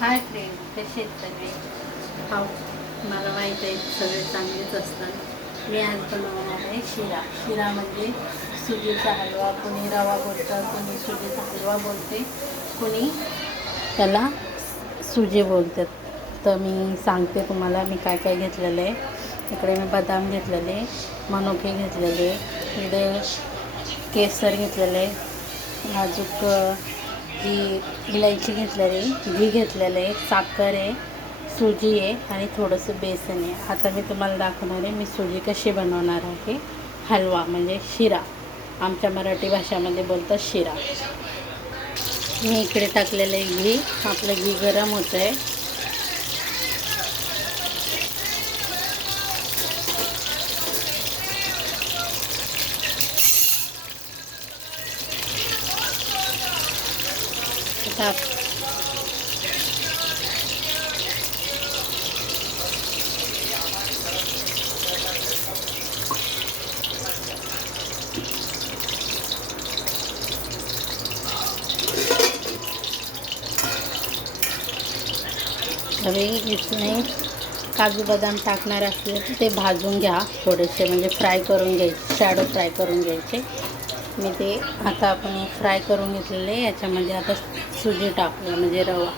Hi friend, कसे आहेत सगळे? हो, मला माहीत आहे सगळे चांगलेच असतात. मी आज बनवणार आहे शिरा. शिरा म्हणजे सुजीचा हलवा. कोणी रवा बोलतं, कोणी सुजीचा हलवा बोलते, कोणी त्याला सुजी बोलतात. तर मी सांगते तुम्हाला मी काय काय घेतलेलं आहे. इकडे मी बदाम घेतलेले, मनुके घेतलेले, इकडे केसर घेतलेले, अजूक ही इलायची घेतलेली, घी घेतलेलं आहे, साखर आहे, सुजी आहे आणि थोडंसं बेसन आहे. आता मी तुम्हाला दाखवणार आहे मी सुजी कशी बनवणार आहे. हलवा म्हणजे शिरा, आमच्या मराठी भाषामध्ये बोलतात शिरा. मी इकडे टाकलेलं आहे घी. आपलं घी गरम होतं आहे. टाक हवे इसमें काजू बदाम टाकणार असले तर ते भाजून घ्या थोडेसे, म्हणजे फ्राय करून घ्यायचे, शॅडो फ्राय करून घ्यायचे. मी ते आता आपण फ्राय करून घेतलेले. याच्यामध्ये आता सुजी टाकूया म्हणजे रवा.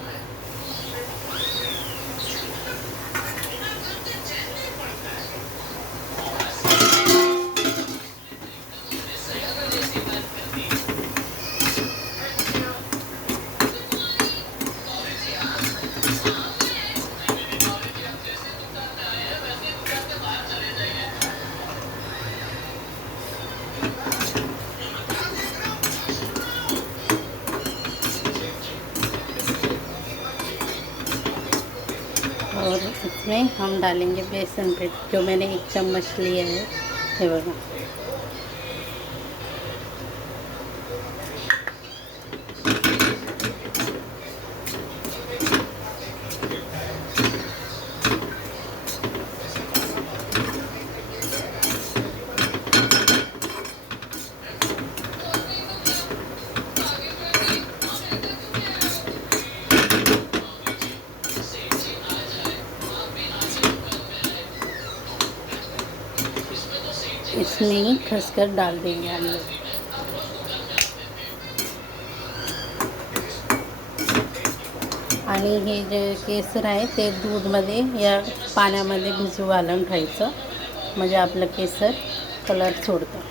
और इसमें हम डालेंगे बेसन पे, जो मैंने 1 चम्मच लिया है। ये बघा, इसमें ही खसखस डाल देंगे हम लोग. आणि हे जे केसर आहे ते दूधमध्ये या पाण्यामध्ये भिजू घालून ठेवायचं, म्हणजे आपलं केसर कलर सोडतं.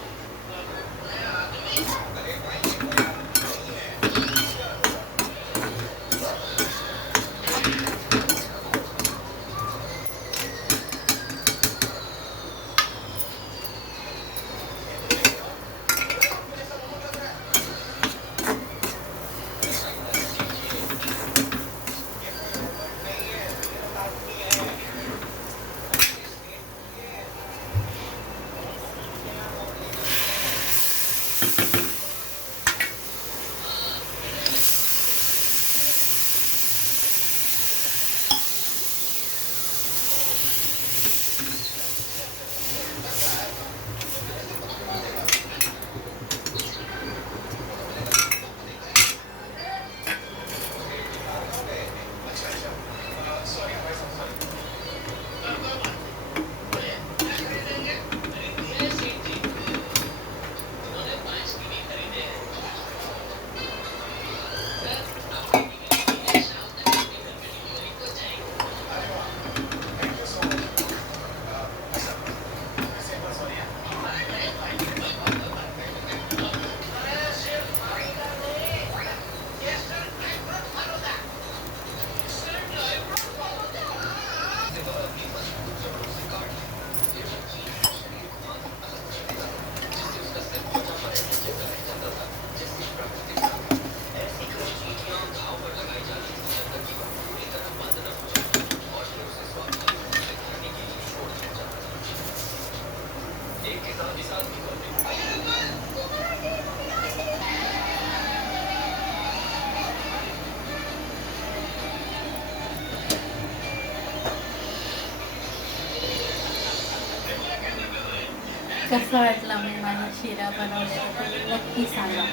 कसं वाटलं मी माझा शिरा बनवलेला तुम्ही नक्की सांगा.